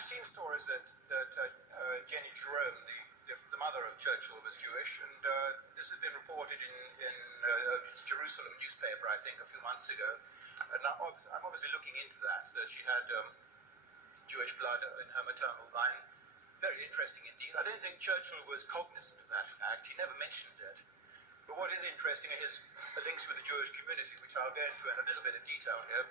I've seen stories that Jenny Jerome, the mother of Churchill, was Jewish, and this has been reported in Jerusalem newspaper, I think, a few months ago. And now I'm obviously looking into that she had Jewish blood in her maternal line. Very interesting indeed. I don't think Churchill was cognizant of that fact. He never mentioned it. But what is interesting are his links with the Jewish community, which I'll go into in a little bit of detail here,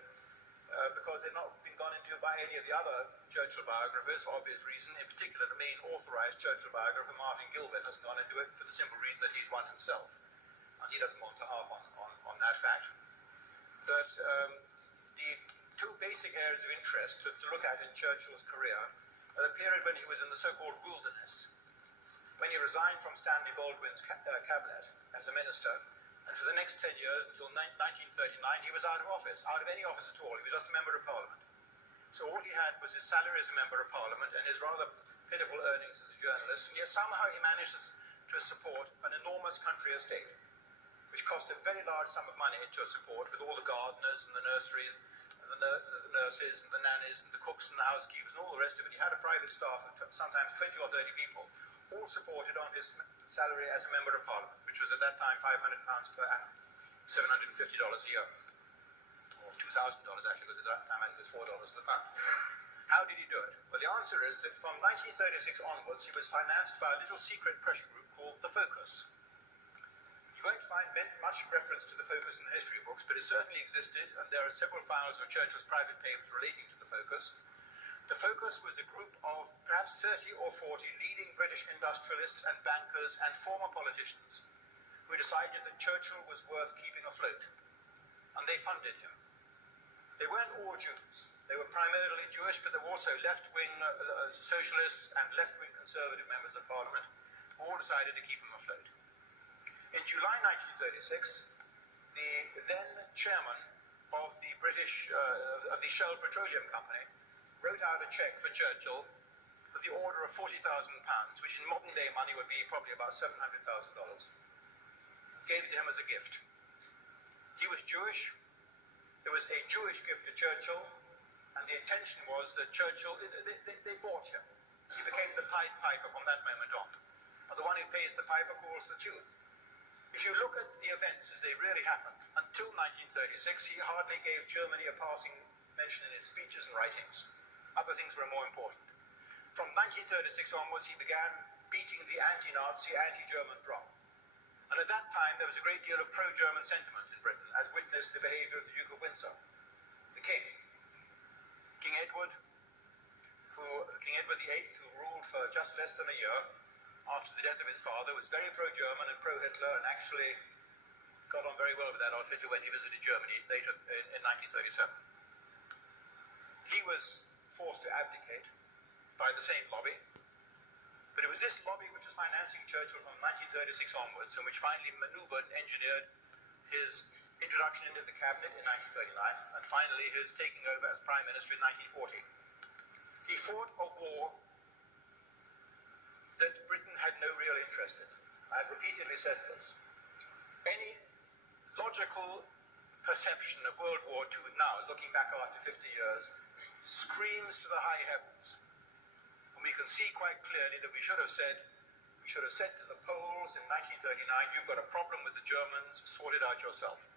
because they've not been gone into by any of the other Churchill biographers for obvious reason. In particular, the main authorized Churchill biographer, Martin Gilbert, hasn't gone into it for the simple reason that he's one himself. And he doesn't want to harp on that fact. But the two basic areas of interest to look at in Churchill's career are the period when he was in the so-called wilderness, when he resigned from Stanley Baldwin's cabinet as a minister, and for the next 10 years, until 1939, he was out of office, out of any office at all. He was just a member of Parliament. So all he had was his salary as a member of Parliament and his rather pitiful earnings as a journalist, and yet somehow he managed to support an enormous country estate, which cost a very large sum of money to support, with all the gardeners and the nurseries, and the nurses and the nannies and the cooks and the housekeepers and all the rest of it. He had a private staff of sometimes 20 or 30 people, all supported on his salary as a member of Parliament, which was at that time £500 per annum, $750 a year, or $2,000 actually, because at that time it was $4 the pound. How did he do it? Well, the answer is that from 1936 onwards, he was financed by a little secret pressure group called the Focus. You won't find much reference to the Focus in the history books, but it certainly existed, and there are several files of Churchill's private papers relating to the Focus. The Focus was a group of perhaps 30 or 40 leading British industrialists and bankers and former politicians who decided that Churchill was worth keeping afloat, and they funded him. They weren't all Jews. They were primarily Jewish, but there were also left-wing socialists and left-wing conservative members of Parliament who all decided to keep him afloat. In July 1936, the then chairman of the of the Shell Petroleum Company wrote out a cheque for Churchill of the order of £40,000, which in modern day money would be probably about $700,000. Gave it to him as a gift. He was Jewish. It was a Jewish gift to Churchill, and the intention was that Churchill, they bought him. He became the Pied Piper from that moment on. And the one who pays the piper calls the tune. If you look at the events as they really happened, until 1936, he hardly gave Germany a passing mention in his speeches and writings. Other things were more important. From 1936 onwards, he began beating the anti-Nazi, anti-German drum. And at that time, there was a great deal of pro-German sentiment in Britain, as witnessed the behavior of the Duke of Windsor, the King. King Edward VIII, who ruled for just less than a year after the death of his father, was very pro-German and pro-Hitler, and actually got on very well with Adolf Hitler when he visited Germany later in 1937. He was forced to abdicate by the same lobby, but it was this lobby which was financing Churchill from 1936 onwards, and which finally maneuvered and engineered his introduction into the cabinet in 1939, and finally his taking over as Prime Minister in 1940. He fought a war that Britain had no real interest in. I've repeatedly said this. Any logical perception of World War II now, looking back after 50 years, screams to the high heavens. And we can see quite clearly that we should have said to the Poles in 1939, you've got a problem with the Germans, sort it out yourself.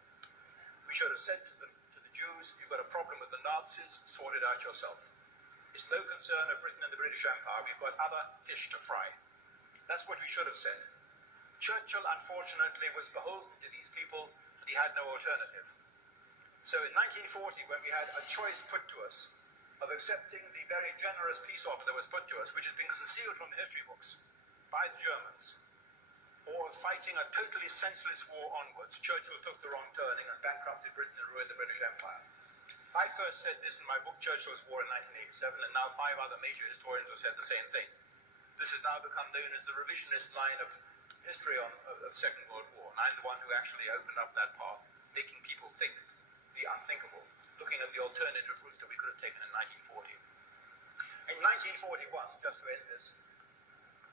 We should have said to the Jews, you've got a problem with the Nazis, sort it out yourself. It's no concern of Britain and the British Empire. We've got other fish to fry. That's what we should have said. Churchill, unfortunately, was beholden to these people, and he had no alternative. So in 1940, when we had a choice put to us of accepting the very generous peace offer that was put to us, which has been concealed from the history books by the Germans, or fighting a totally senseless war onwards, Churchill took the wrong turning and bankrupted Britain and ruined the British Empire. I first said this in my book, Churchill's War in 1987, and now 5 other major historians have said the same thing. This has now become known as the revisionist line of history of the Second World War, and I'm the one who actually opened up that path, making people think the unthinkable, looking at the alternative route that we could have taken in 1940. In 1941, just to end this,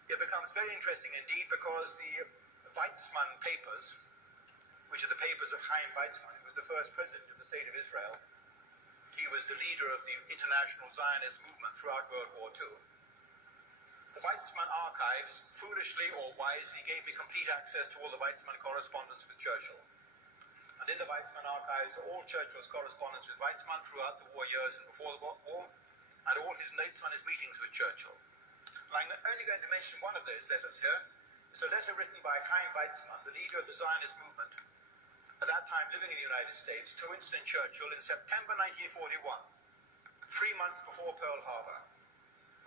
it becomes very interesting indeed, because the Weizmann papers, which are the papers of Chaim Weizmann, who was the first president of the State of Israel, He was the leader of the international Zionist movement throughout World War II. The Weizmann archives, foolishly or wisely, gave me complete access to all the Weizmann correspondence with Churchill. And in the Weizmann archives are all Churchill's correspondence with Weizmann throughout the war years and before the war, and all his notes on his meetings with Churchill. And I'm only going to mention one of those letters here. It's a letter written by Chaim Weizmann, the leader of the Zionist movement, at that time living in the United States, to Winston Churchill in September 1941, 3 months before Pearl Harbor,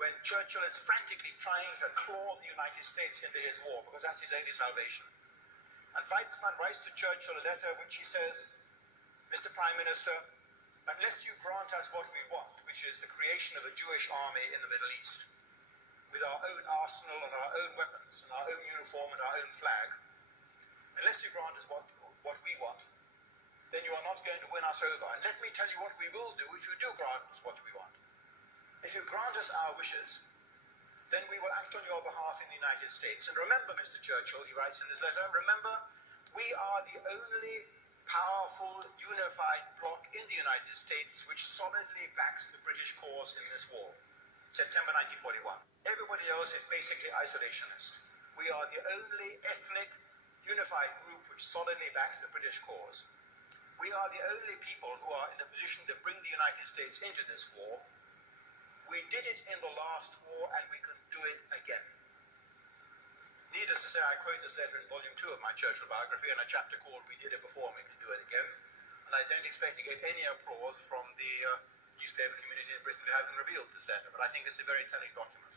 when Churchill is frantically trying to claw the United States into his war, because that's his only salvation. And Weizmann writes to Churchill a letter which he says, Mr. Prime Minister, unless you grant us what we want, which is the creation of a Jewish army in the Middle East, with our own arsenal and our own weapons and our own uniform and our own flag, unless you grant us what we want, then you are not going to win us over. And let me tell you what we will do if you do grant us what we want. If you grant us our wishes, then we will act on your behalf in the United States. And remember, Mr. Churchill, he writes in his letter, remember, we are the only powerful, unified bloc in the United States which solidly backs the British cause in this war. September 1941. Everybody else is basically isolationist. We are the only ethnic, unified group which solidly backs the British cause. We are the only people who are in a position to bring the United States into this war. We did it in the last war, and we can do it again. Needless to say, I quote this letter in volume 2 of my Churchill biography in a chapter called We Did It Before and We Can Do It Again. And I don't expect to get any applause from the newspaper community in Britain for having revealed this letter, but I think it's a very telling document.